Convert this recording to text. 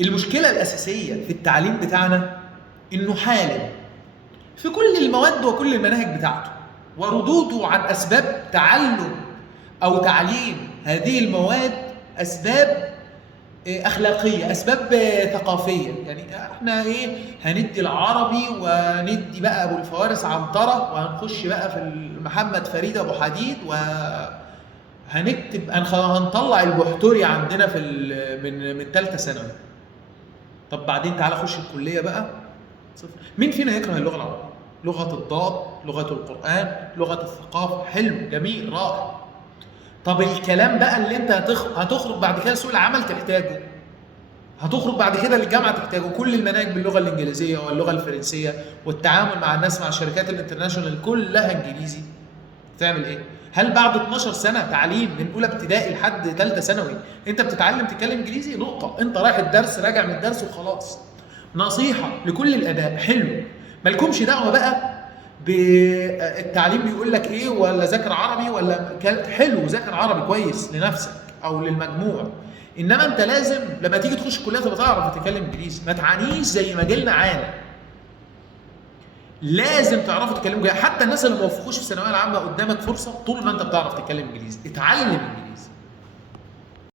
المشكلة الأساسية في التعليم بتاعنا إنه حالم في كل المواد وكل المناهج بتاعته، وردوده عن أسباب تعلم أو تعليم هذه المواد أسباب أخلاقية، أسباب ثقافية. يعني إحنا إيه، هندي العربي وندي بقى أبو الفوارس عنترة، وهنخش بقى في محمد فريد أبو حديد، وهنكتب هنطلع البحتوري عندنا من ثالثة ثانوي. طب بعدين تعالى خش الكلية بقى صفر. مين فينا يكره اللغة العربية؟ لغة الضاد، لغة القرآن، لغة الثقافة، حلو جميل رائع. طب الكلام بقى اللي انت هتخرج بعد كده سوق العمل تحتاجه، هتخرج بعد كده للجامعة تحتاجه، كل المناهج باللغة الإنجليزية واللغة الفرنسية، والتعامل مع الناس مع الشركات الانترناشونال كلها إنجليزي. تعمل إيه؟ هل بعد 12 سنة تعليم من أولى ابتدائي لحد ثالثة ثانوي أنت بتتعلم تتكلم إنجليزي؟ نقطة. أنت رايح الدرس راجع من الدرس وخلاص. نصيحة لكل الآباء، حلو، مالكمش دعوة بقى بالتعليم بيقول لك إيه، ولا ذاكر عربي ولا حلو، ذاكر عربي كويس لنفسك أو للمجموع، انما انت لازم لما تيجي تخش الكليه تبقى تعرف تتكلم انجليزي، ما تعانيش زي ما جيلنا عانى. لازم تعرفوا تتكلموا، حتى الناس اللي ما وفقوش في الثانويه العامه قدامك فرصه، طول ما انت بتعرف تتكلم انجليزي اتعلم انجليزي.